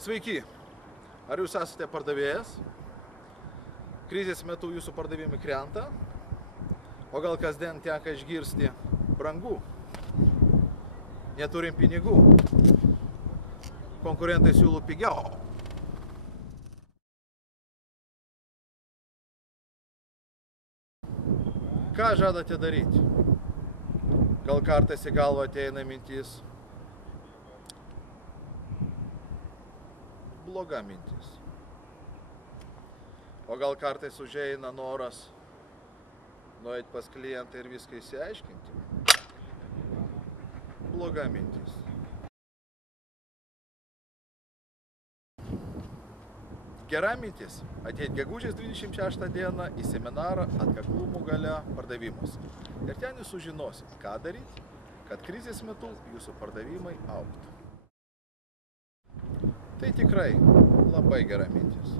Sveiki! Ar jūs esate pardavėjas? Krizės metu jūsų pardavimai krenta? O gal kasdien teka išgirsti brangu? Neturim pinigų? Konkurentai siūlo pigiau? Ką žadate daryti? Gal kartais į galvą ateina mintis? Bloga mintis. O gal kartais užeina noras nueiti pas klientą ir viską išsiaiškinti? Bloga mintis. Gera mintis – ateiti gegužės 26 dieną į seminarą Atkaklumo galia pardavimuose. Ir ten jūs sužinosit, ką daryti, kad krizės metu jūsų pardavimai augtų. Tai tikrai labai gera mintis.